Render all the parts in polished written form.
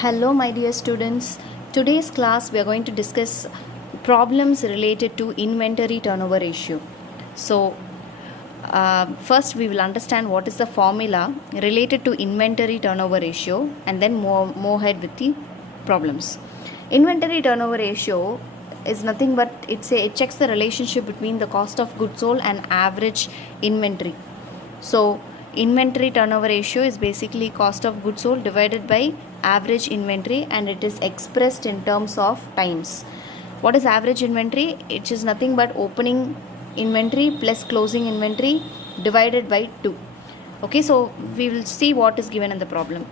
Hello, my dear students. Today's class we are going to discuss problems related to inventory turnover ratio. So, first we will understand what is the formula related to inventory turnover ratio and then move ahead with the problems. Inventory turnover ratio is nothing but it checks the relationship between the cost of goods sold and average inventory. So, inventory turnover ratio is basically cost of goods sold divided by average inventory, and it is expressed in terms of times. What is average inventory? It is nothing but opening inventory plus closing inventory divided by 2. Okay, so we will see what is given in the problem.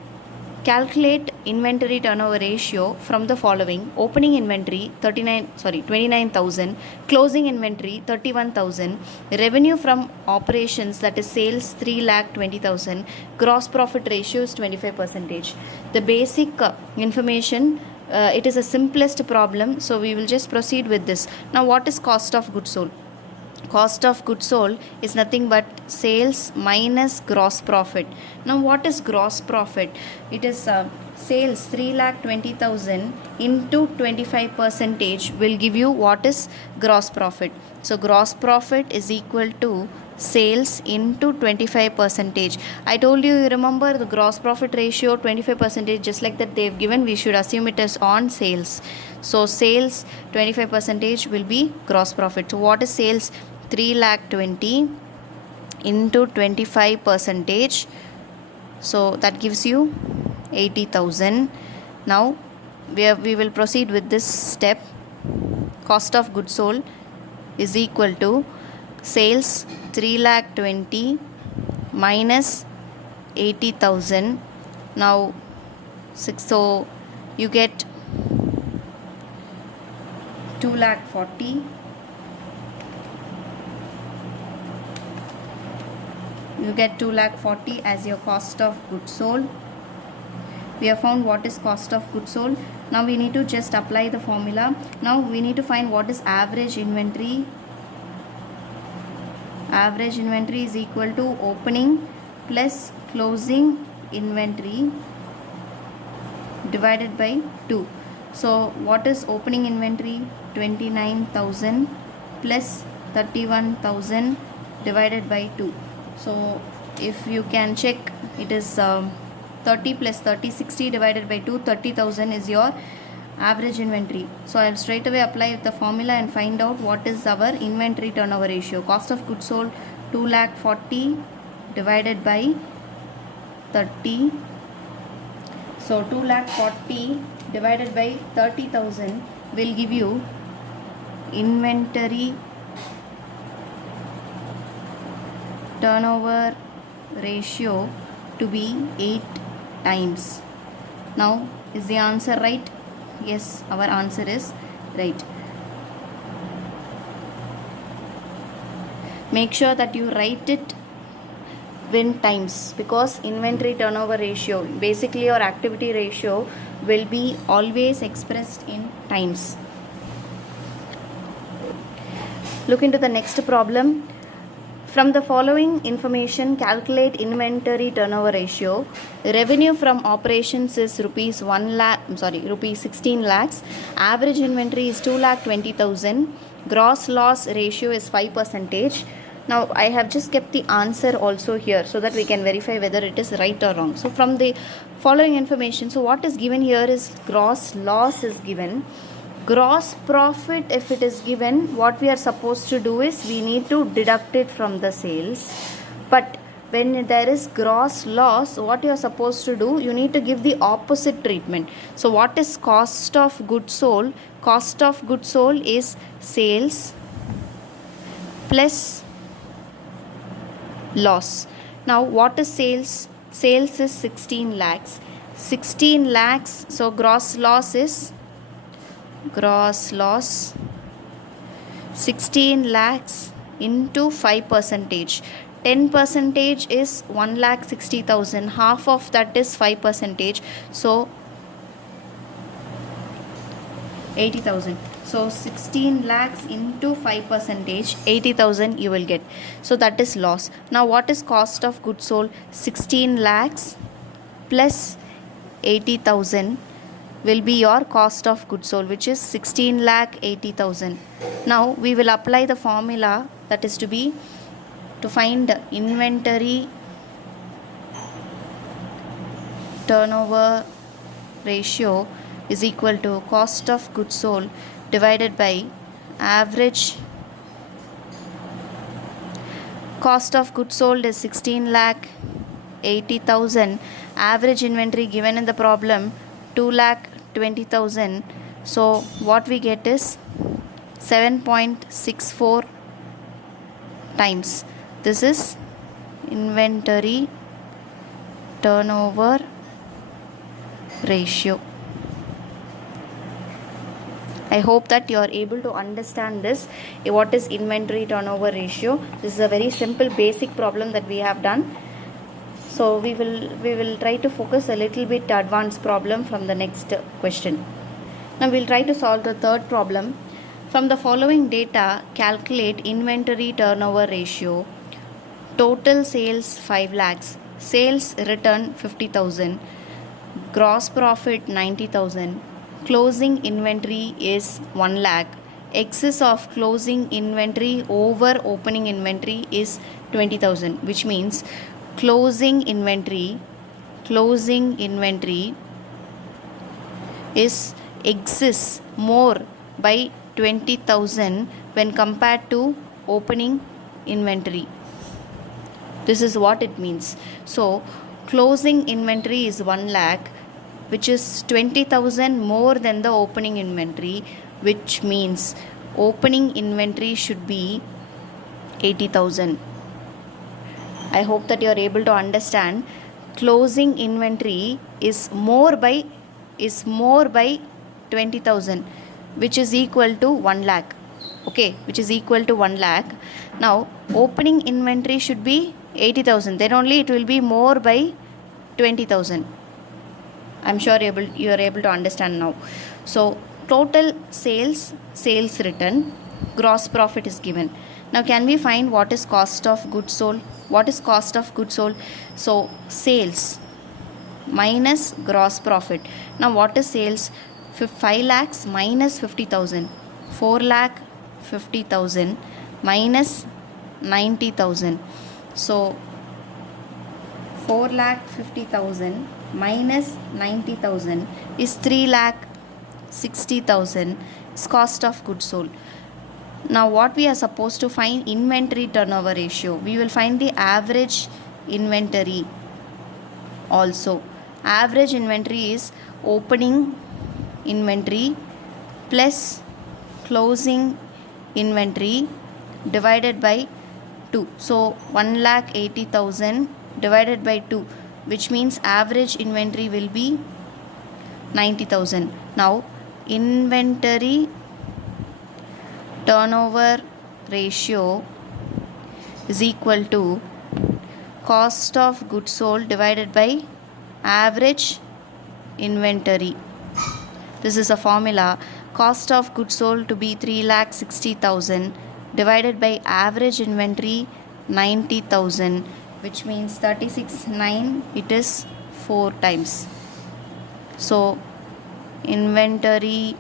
Calculate inventory turnover ratio from the following: opening inventory 29,000, closing inventory 31,000, revenue from operations, that is sales, 3,20,000, gross profit ratio is 25%. The basic information, it is a simplest problem, so we will just proceed with this. Now, what is cost of goods sold? Cost of goods sold is nothing but sales minus gross profit. Now, what is gross profit? It is sales 3,20,000 into 25% will give you what is gross profit. So, gross profit is equal to sales into 25%. I told you, remember the gross profit ratio 25%, just like that they've given, we should assume it is on sales. So, sales 25% will be gross profit. So, what is sales? 3,20,000 into 25%, so that gives you 80,000. Now we will proceed with this step. Cost of goods sold is equal to sales 3,20,000 minus 80,000. Now so you get 2,40,000. You get 2,40,000 as your cost of goods sold. We have found what is cost of goods sold. Now we need to just apply the formula. Now we need to find what is average inventory. Average inventory is equal to opening plus closing inventory divided by 2. So what is opening inventory? 29,000 plus 31,000 divided by 2. So if you can check, it is 30 plus 30, 60 divided by 2, 30,000 is your average inventory. So I will straight away apply the formula and find out what is our inventory turnover ratio. Cost of goods sold 2,40,000 divided by 30. So 2,40,000 divided by 30,000 will give you inventory turnover ratio to be 8 times. Now, is the answer right? Yes, our answer is right. Make sure that you write it in times, because inventory turnover ratio, basically your activity ratio, will be always expressed in times. Look into the next problem. From the following information, calculate inventory turnover ratio. Revenue from operations is rupees 16 lakhs. Average inventory is 2,20,000. Gross loss ratio is 5%. Now I have just kept the answer also here so that we can verify whether it is right or wrong. So from the following information, so what is given here is gross loss is given. Gross profit, if it is given, what we are supposed to do is we need to deduct it from the sales. But when there is gross loss, what you are supposed to do, you need to give the opposite treatment. So what is cost of goods sold? Cost of goods sold is sales plus loss. Now what is sales? Sales is 16 lakhs. 16 lakhs, so gross loss is 16 lakhs into 5%. 10% is 1,60,000. Half of that is 5%. So 80,000. So 16 lakhs into 5%, 80,000 you will get. So that is loss. Now what is cost of goods sold? 16 lakhs plus 80,000. will be your cost of goods sold, which is 16,80,000. Now we will apply the formula, that is to find inventory turnover ratio is equal to cost of goods sold divided by average cost of goods sold is 16,80,000. Average inventory given in the problem 2,20,000. So what we get is 7.64 times. This is inventory turnover ratio. I hope that you are able to understand this. What is inventory turnover ratio? This is a very simple basic problem that we have done. So we will try to focus a little bit advanced problem from the next question. Now we will try to solve the third problem. From the following data, calculate inventory turnover ratio. Total sales 5 lakhs. Sales return 50,000. Gross profit 90,000. Closing inventory is 1 lakh. Excess of closing inventory over opening inventory is 20,000, which means closing inventory is exists more by 20,000 when compared to opening inventory. This is what it means. So closing inventory is 1 lakh, which is 20,000 more than the opening inventory, which means opening inventory should be 80,000. I hope that you are able to understand. Closing inventory is more by 20,000, which is equal to 1 lakh. Okay, which is equal to 1 lakh. Now opening inventory should be 80,000. Then only it will be more by 20,000. I'm sure you are able to understand now. So total sales return, gross profit is given. Now can we find what is cost of goods sold? What is cost of goods sold? So sales minus gross profit. Now what is sales? 5 lakhs minus 50,000. 4 lakh 50,000 minus 90,000. So 4 lakh 50,000 minus 90,000 is 3 lakh 60,000 is cost of goods sold. Now what we are supposed to find? Inventory turnover ratio. We will find the average inventory also. Average inventory is opening inventory plus closing inventory divided by 2. So 1,80,000 divided by 2, which means average inventory will be 90,000. Now inventory turnover ratio is equal to cost of goods sold divided by average inventory. This is a formula. Cost of goods sold to be 3,60,000 divided by average inventory 90,000, which means 36,9. It is 4 times. So inventory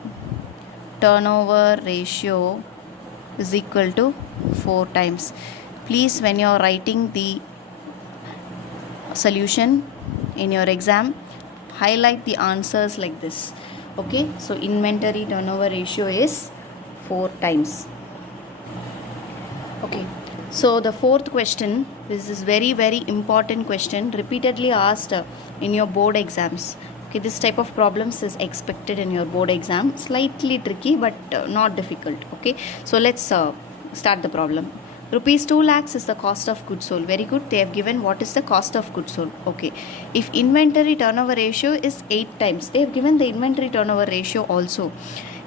turnover ratio is equal to 4 times. Please, when you are writing the solution in your exam, highlight the answers like this. Okay, so inventory turnover ratio is 4 times. Okay, so the fourth question, this is very important question, repeatedly asked in your board exams. Okay, this type of problems is expected in your board exam. Slightly tricky but not difficult. Okay, so let's start the problem. Rupees 2 lakhs is the cost of goods sold. Very good. They have given what is the cost of goods sold. Okay, if inventory turnover ratio is 8 times, they have given the inventory turnover ratio also.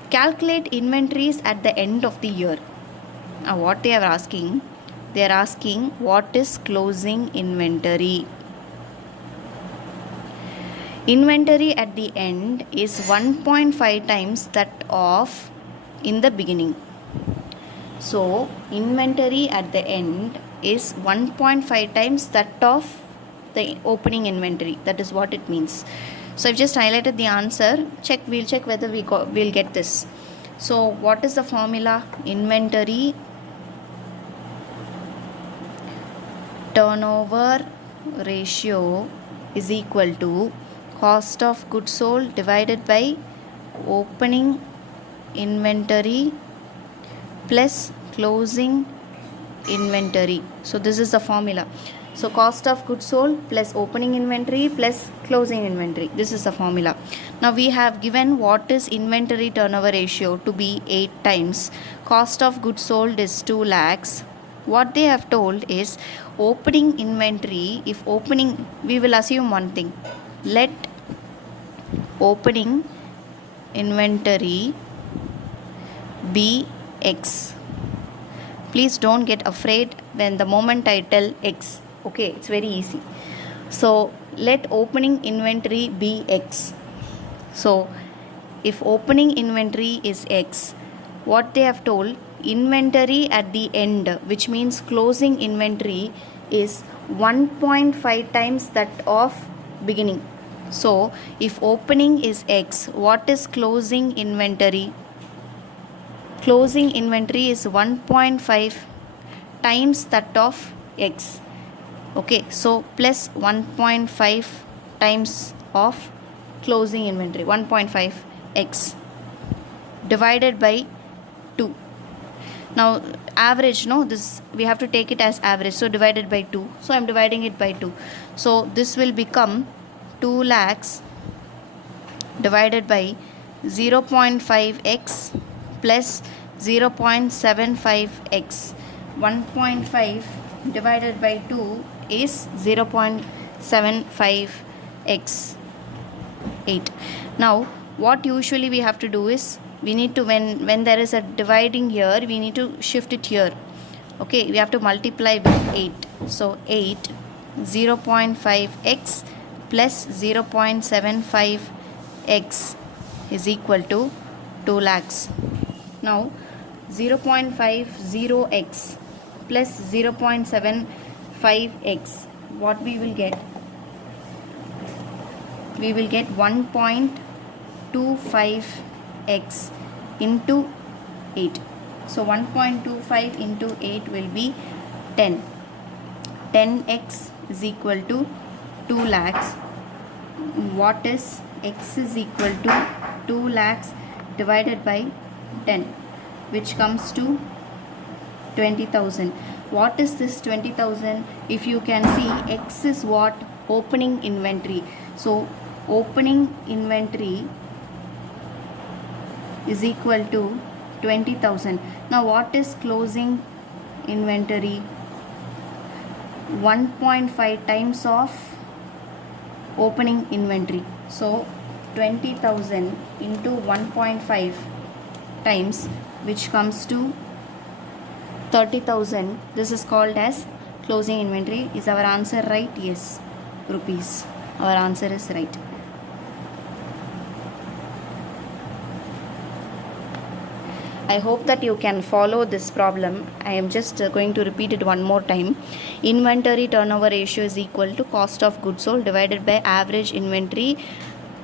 Calculate inventories at the end of the year. Now what they are asking? They are asking what is closing inventory. Inventory at the end is 1.5 times that of in the beginning. So inventory at the end is 1.5 times that of the opening inventory. That is what it means. So I've just highlighted the answer. We'll check whether we'll get this. So what is the formula? Inventory turnover ratio is equal to cost of goods sold divided by opening inventory plus closing inventory. So this is the formula. So cost of goods sold plus opening inventory plus closing inventory. This is the formula. Now we have given what is inventory turnover ratio to be 8 times. Cost of goods sold is 2 lakhs. What they have told is opening inventory, if opening, we will assume one thing. Let opening inventory be X. Please don't get afraid when the moment I tell X. Okay, it's very easy. So let opening inventory be X. So if opening inventory is X, what they have told, inventory at the end, which means closing inventory, is 1.5 times that of beginning. So if opening is X, what is closing inventory? Closing inventory is 1.5 times that of X. Okay, so plus 1.5 times of closing inventory, 1.5 X divided by 2. Now average, no, this we have to take it as average, so divided by 2. So I'm dividing it by 2. So this will become 2 lakhs divided by 0.5x plus 0.75x. 1.5 divided by 2 is 0.75x 8. Now what usually we have to do is, we need to, when there is a dividing here, we need to shift it here. Okay, we have to multiply with 8. So 8, 0.5x plus 0.75x is equal to 2 lakhs. Now 0.50x plus 0.75x, what we will get? We will get 1.25x into 8. So 1.25 into 8 will be 10. 10x is equal to 2 lakhs. What is x is equal to 2 lakhs divided by 10, which comes to 20,000. What is this 20,000? If you can see, x is what? Opening inventory. So opening inventory is equal to 20,000. Now what is closing inventory? 1.5 times of opening inventory. So 20,000 into 1.5 times, which comes to 30,000. This is called as closing inventory. Is our answer right? Yes, rupees. Our answer is right. I hope that you can follow this problem. I am just going to repeat it one more time. Inventory turnover ratio is equal to cost of goods sold divided by average inventory,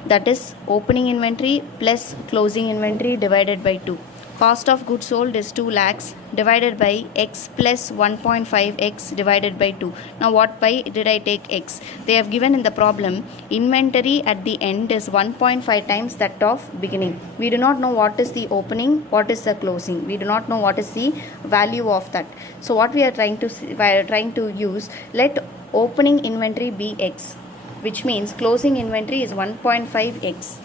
that is opening inventory plus closing inventory divided by 2. Cost of goods sold is 2 lakhs divided by x plus 1.5x divided by 2. Now why did I take x? They have given in the problem inventory at the end is 1.5 times that of beginning. We do not know what is the opening, what is the closing. We do not know what is the value of that. So what we are trying to use, let opening inventory be x, which means closing inventory is 1.5x.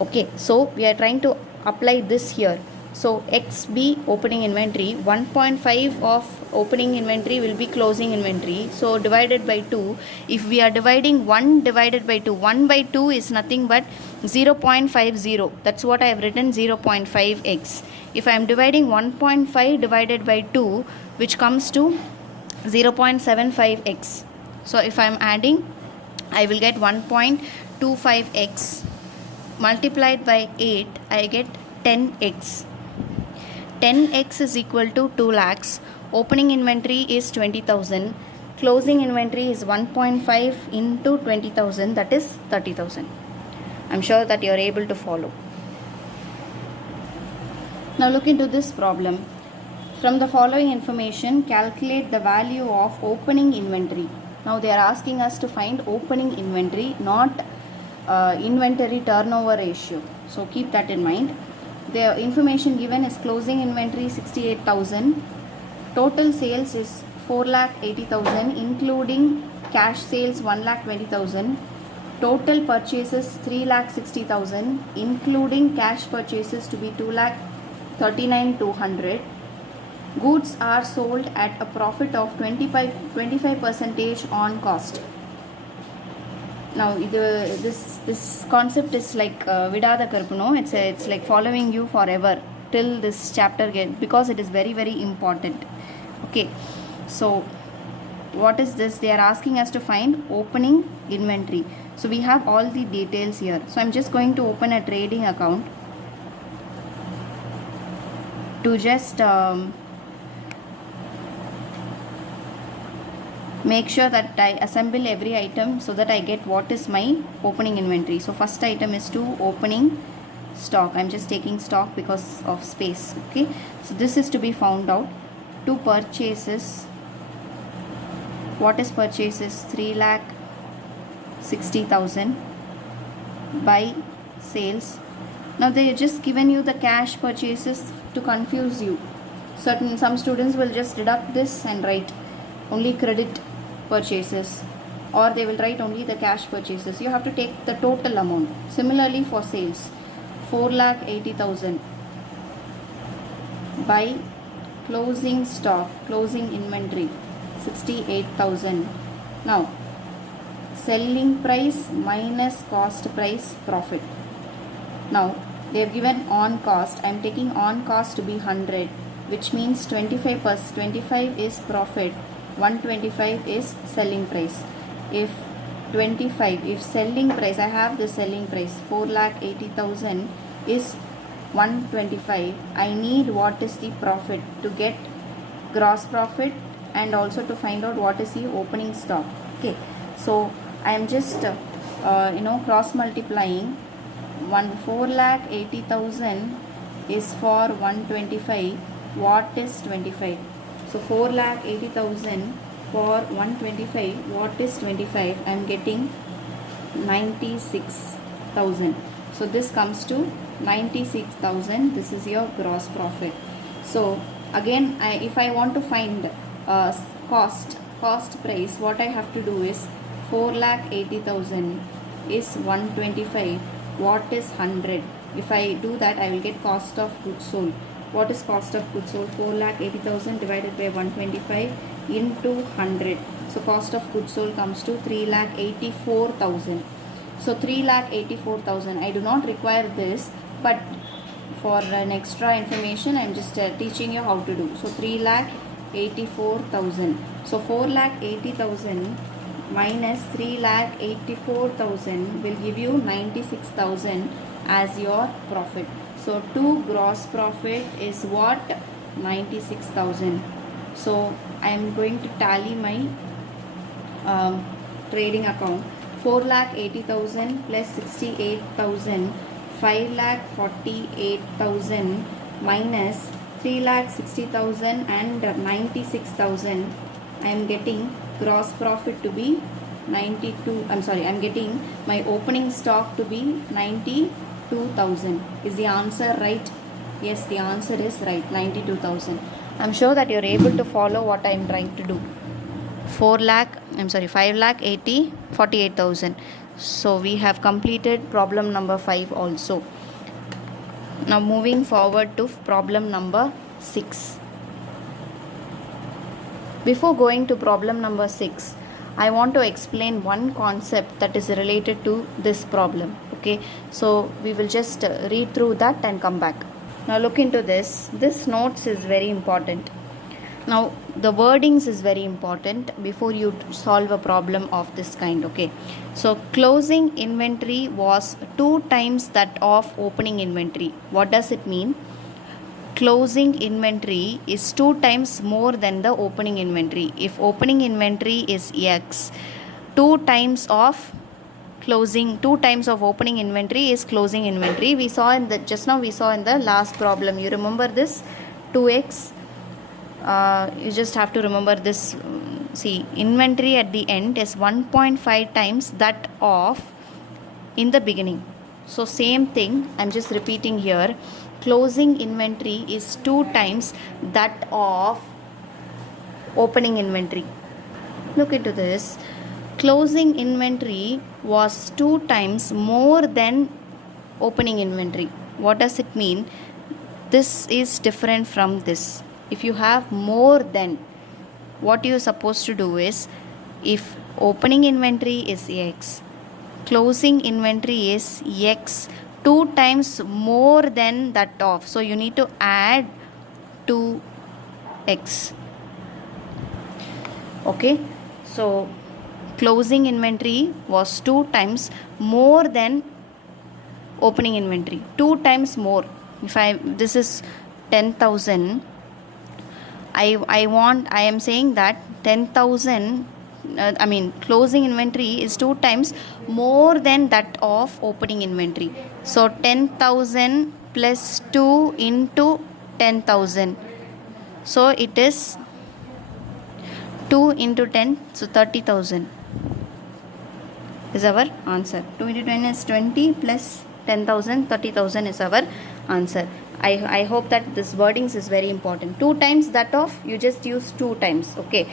Okay, so we are trying to apply this here. So x be opening inventory, 1.5 of opening inventory will be closing inventory. So divided by 2. If we are dividing 1 divided by 2, 1 by 2 is nothing but 0.50. That's what I have written, 0.5x. If I am dividing 1.5 divided by 2, which comes to 0.75x. So if I am adding, I will get 1.25x multiplied by 8, I get 10x. 10x is equal to 2 lakhs. Opening inventory is 20,000. Closing inventory is 1.5 into 20,000, that is 30,000. I'm sure that you're able to follow. Now look into this problem. From the following information, calculate the value of opening inventory. Now they are asking us to find opening inventory, not inventory turnover ratio. So keep that in mind. The information given is closing inventory 68,000. Total sales is 4,80,000, including cash sales 1,20,000. Total purchases 3,60,000, including cash purchases to be 2,39,200. Goods are sold at a profit of 25% on cost. Now this concept is like vidada karpuno. It's like following you forever till this chapter because it is very, very important. Okay, so what is this? They are asking us to find opening inventory. So we have all the details here. So I'm just going to open a trading account to just make sure that I assemble every item so that I get what is my opening inventory. So first item is to opening stock. I'm just taking stock because of space. Okay, so this is to be found out. To purchases, what is purchases? 3,60,000 by sales. Now they have just given you the cash purchases to confuse you. Some students will just deduct this and write only credit purchases, or they will write only the cash purchases. You have to take the total amount. Similarly for sales, 4,80,000 by closing stock, closing inventory 68,000. Now selling price minus cost price profit. Now they have given on cost. I am taking on cost to be 100, which means 25%. 25 is profit, 125 is selling price. If selling price, I have the selling price 4,80,000 is 125. I need what is the profit to get gross profit and also to find out what is the opening stock. Okay, so I am just cross multiplying. 4,80,000 is for 125. What is 25? So 4,80,000 for 125. What is 25? I am getting 96,000. So this comes to 96,000. This is your gross profit. So again, if I want to find cost price, what I have to do is 4,80,000 is 125. What is 100? If I do that, I will get cost of goods sold. What is cost of goods sold? 4,80,000 divided by 125 into 100. So cost of goods sold comes to 3,84,000. So 3,84,000. I do not require this, but for an extra information, I am just teaching you how to do. So 3,84,000. So 4,80,000 minus 3,84,000 will give you 96,000 as your profit. So to gross profit is what? 96,000. So I am going to tally my trading account. 4,80,000 plus 68,000, 5,48,000 minus 3,60,000 and 96,000. I am getting gross profit to be 92. I am getting my opening stock to be 92,000. Is the answer right? Yes, the answer is right, 92,000. I'm sure that you're able to follow what I'm trying to do. 5,80,48,000. So we have completed problem number 5 also. Now moving forward to problem number 6. Before going to problem number 6, I want to explain one concept that is related to this problem. Okay, so we will just read through that and come back. Now look into this. This notes is very important. Now the wordings is very important before you solve a problem of this kind. Okay, so closing inventory was 2 times that of opening inventory. What does it mean? Closing inventory is 2 times more than the opening inventory. If opening inventory is X, 2 times of closing, 2 times of opening inventory is closing inventory. We saw in the, just now we saw in the last problem. You remember this 2x? You just have to remember this. See, inventory at the end is 1.5 times that of in the beginning. So same thing, I'm just repeating here. Closing inventory is 2 times that of opening inventory. Look into this. Closing inventory was 2 times more than opening inventory. What does it mean? This is different from this. If you have more than, what you're supposed to do is, if opening inventory is X, closing inventory is X, 2 times more than that of. So you need to add 2x. Okay, so closing inventory was 2 times more than opening inventory, 2 times more. If this is 10,000, I am saying that 10,000, closing inventory is 2 times more than that of opening inventory. So 10,000 plus 2 into 10,000. So it is 2 into 10, so 30,000 is our answer. 2 into 10 is 20 plus 10,000, 30,000 is our answer. I hope that this wordings is very important. 2 times that of, you just use 2 times. Okay,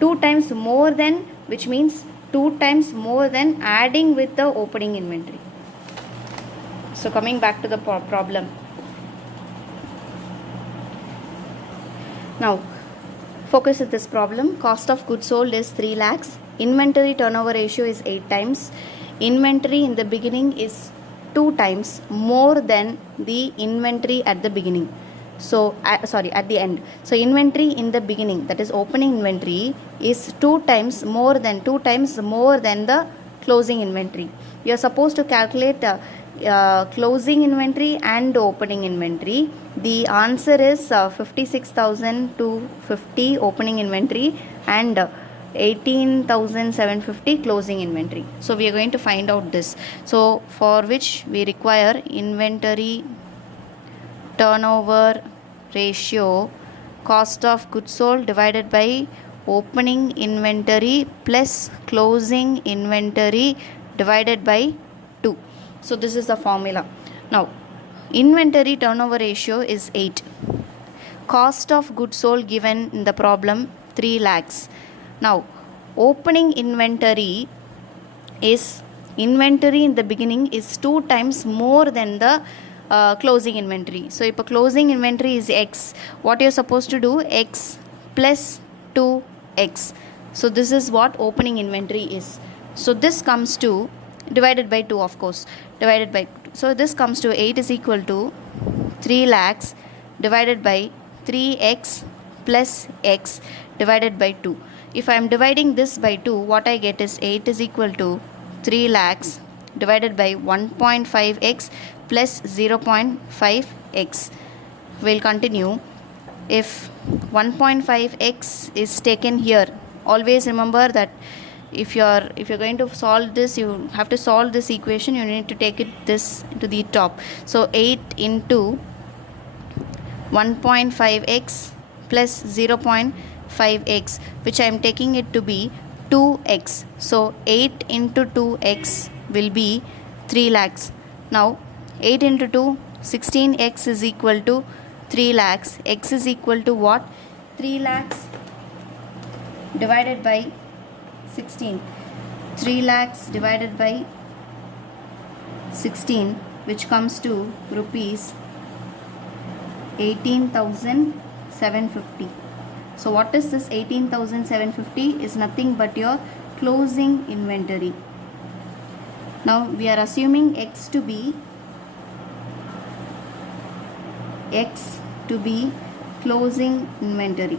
2 times more than, which means 2 times more than adding with the opening inventory. So coming back to the problem. Now focus with this problem. Cost of goods sold is 3 lakhs. Inventory turnover ratio is 8 times. Inventory in the beginning is 2 times more than the inventory at the beginning. So at the end. So inventory in the beginning, that is opening inventory, is 2 times more than the closing inventory. You are supposed to calculate closing inventory and opening inventory. The answer is 56,250 opening inventory and 18,750 closing inventory. So we are going to find out this. So for which we require inventory turnover ratio, cost of goods sold divided by opening inventory plus closing inventory divided by 2. So this is the formula. Now inventory turnover ratio is 8. Cost of goods sold given in the problem 3 lakhs. Now opening inventory is, inventory in the beginning is 2 times more than the closing inventory. So if a closing inventory is X, what you're supposed to do, X plus 2X. So this is what opening inventory is. So this comes to, divided by 2 of course, divided by 2. So this comes to 8 is equal to 3 lakhs divided by 3x plus x divided by 2. If I am dividing this by 2, what I get is 8 is equal to 3 lakhs divided by 1.5x plus 0.5x. We'll continue. If 1.5x is taken here, always remember that if you're going to solve this, you have to solve this equation, you need to take it this to the top. So 8 into 1.5x plus 0.5x, which I am taking it to be 2x. So 8 into 2x will be 3 lakhs. Now 8 into 2, 16x is equal to 3 lakhs. X is equal to what? 3 lakhs divided by 16. 3 lakhs divided by 16, which comes to rupees 18,750. So what is this 18,750? Is nothing but your closing inventory. Now we are assuming X to be closing inventory.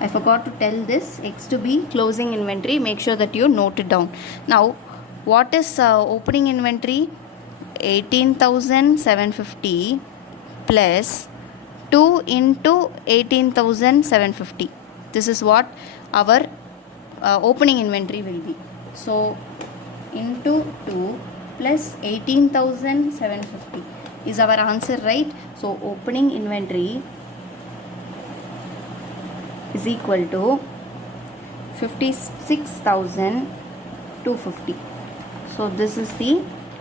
I forgot to tell this, X to be closing inventory. Make sure that you note it down. Now what is opening inventory? 18,750 plus 2 into 18,750. This is what our opening inventory will be. So into 2 plus 18,750 is our answer, right? So opening inventory is equal to 56,250. So this is the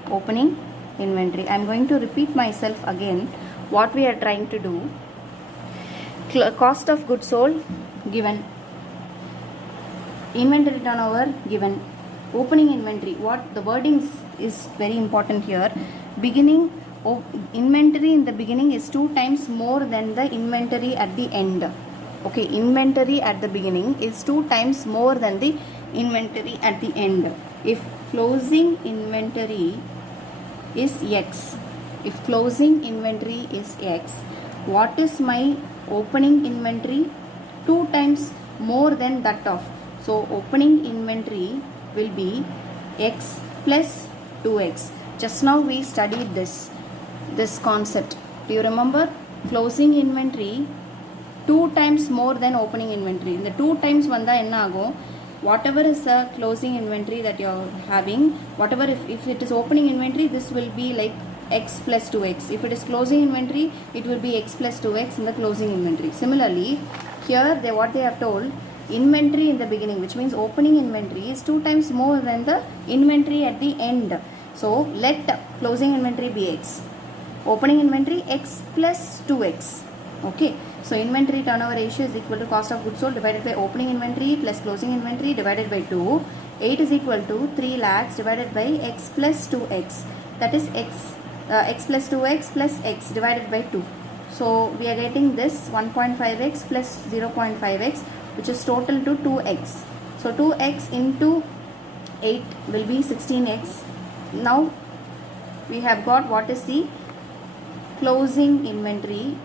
opening inventory. I am going to repeat myself again what we are trying to do. Cost of goods sold given, inventory turnover given, opening inventory, what the wording is very important here. Beginning inventory in the beginning is 2 times more than the inventory at the end. Okay, inventory at the beginning is 2 times more than the inventory at the end. If closing inventory is X, if closing inventory is X, what is my opening inventory? 2 times more than that of. So opening inventory will be X plus 2X. Just now we studied this concept. Do you remember? Closing inventory 2 times more than opening inventory. In the 2 times vanda enna agum, whatever is the closing inventory that you are having, whatever, if it is opening inventory, this will be like X plus 2X. If it is closing inventory, it will be X plus 2X in the closing inventory. Similarly, here what they have told, inventory in the beginning, which means opening inventory, is 2 times more than the inventory at the end. So let closing inventory be X, opening inventory X plus 2X. Okay, so inventory turnover ratio is equal to cost of goods sold divided by opening inventory plus closing inventory divided by 2. 8 is equal to 3 lakhs divided by X plus 2X. That is X plus 2X plus X divided by 2. So we are getting this 1.5X plus 0.5X, which is total to 2X. So 2X into 8 will be 16X. Now we have got what is the closing inventory.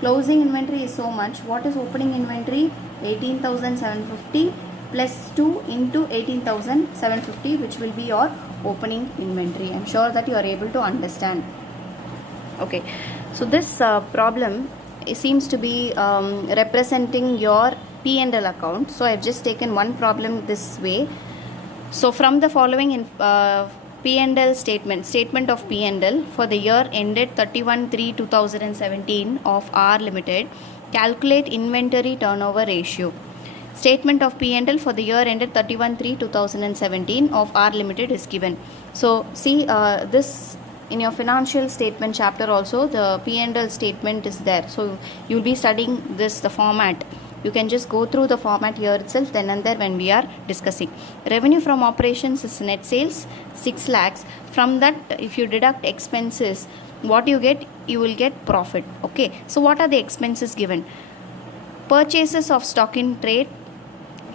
Closing inventory is so much. What is opening inventory? 18,750 plus 2 into 18,750, which will be your opening inventory. I am sure that you are able to understand. Okay, so this problem seems to be representing your P&L account. So I have just taken one problem this way. So from the following P&L statement of P&L for the year ended 31/3/2017 of R Limited, calculate inventory turnover ratio. Statement of P&L for the year ended 31/3/2017 of R Limited is given. So see this in your financial statement chapter also, the P&L statement is there. So you will be studying this, the format. You can just go through the format here itself then and there when we are discussing. Revenue from operations is net sales 6 lakhs. From that, if you deduct expenses, what you get? You will get profit. Okay. So what are the expenses given? Purchases of stock in trade,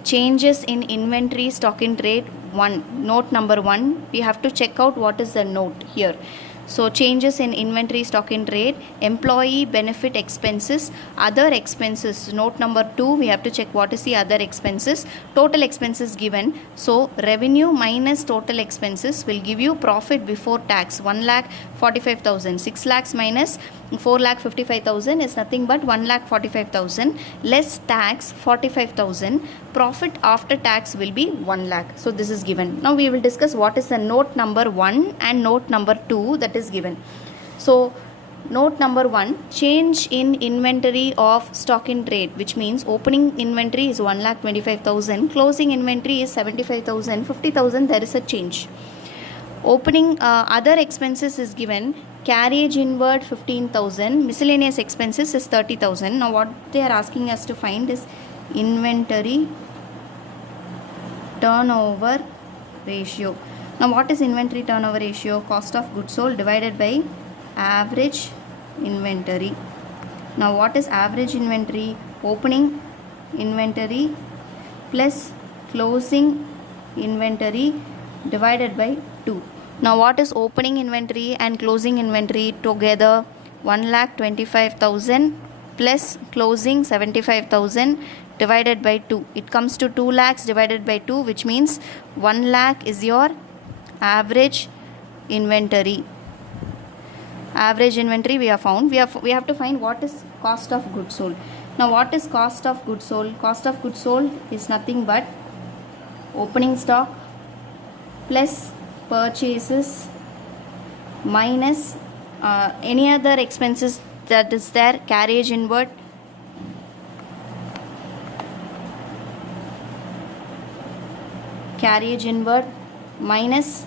changes in inventory stock in trade 1. Note number 1. We have to check out what is the note here. So changes in inventory stock in trade, employee benefit expenses, other expenses. Note number 2, we have to check what is the other expenses. Total expenses given. So revenue minus total expenses will give you profit before tax 1,45,000. 6 lakhs minus 4,55,000 is nothing but 1,45,000 less tax 45,000. Profit after tax will be 1 lakh. So this is given. Now we will discuss what is the note number 1 and note number 2 that is given. So note number 1, change in inventory of stock in trade, which means opening inventory is 1,25,000, closing inventory is 75,000, 50,000 there is a change. Opening other expenses is given, carriage inward 15,000, miscellaneous expenses is 30,000. Now what they are asking us to find is inventory turnover ratio. Now what is inventory turnover ratio? Cost of goods sold divided by average inventory. Now what is average inventory? Opening inventory plus closing inventory divided by 2. Now what is opening inventory and closing inventory together? 1,25,000 plus closing 75,000 divided by 2. It comes to 2 lakhs divided by 2, which means 1 lakh is your average inventory. Average inventory we have found. We have to find what is cost of goods sold. Now what is cost of goods sold? Cost of goods sold is nothing but opening stock plus purchases minus any other expenses that is there, carriage inward, minus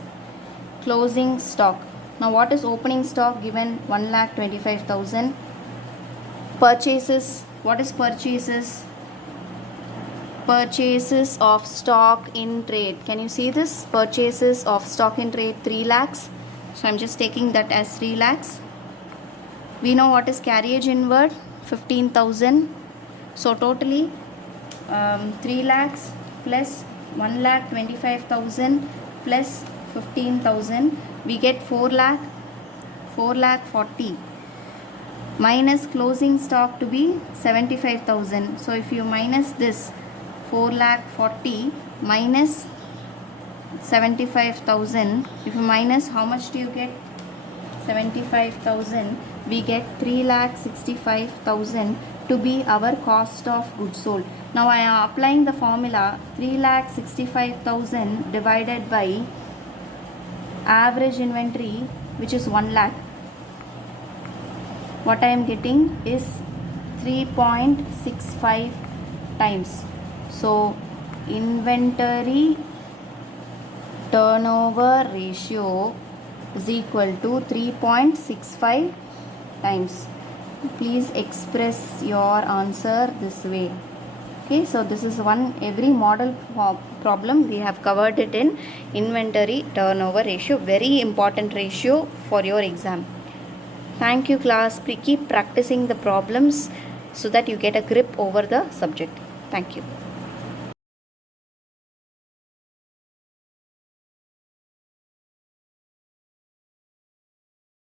closing stock. Now what is opening stock given? 1,25,000. Purchases, what is purchases? Purchases of stock in trade. Can you see this? Purchases of stock in trade 3 lakhs. So I'm just taking that as 3 lakhs. We know what is carriage inward, 15,000. So totally 3 lakhs plus 1,25,000 plus 15,000. We get 4 lakh 40. Minus closing stock to be 75,000. So if you minus this 4,40,000 minus 75,000, if you minus, how much do you get? 75,000. We get 3,65,000 to be our cost of goods sold. Now I am applying the formula 3,65,000 divided by average inventory, which is 1 lakh. What I am getting is 3.65 times. So inventory turnover ratio is equal to 3.65 times. Please express your answer this way. Okay, so this is every model problem we have covered it in inventory turnover ratio. Very important ratio for your exam. Thank you, class. Keep practicing the problems so that you get a grip over the subject. Thank you.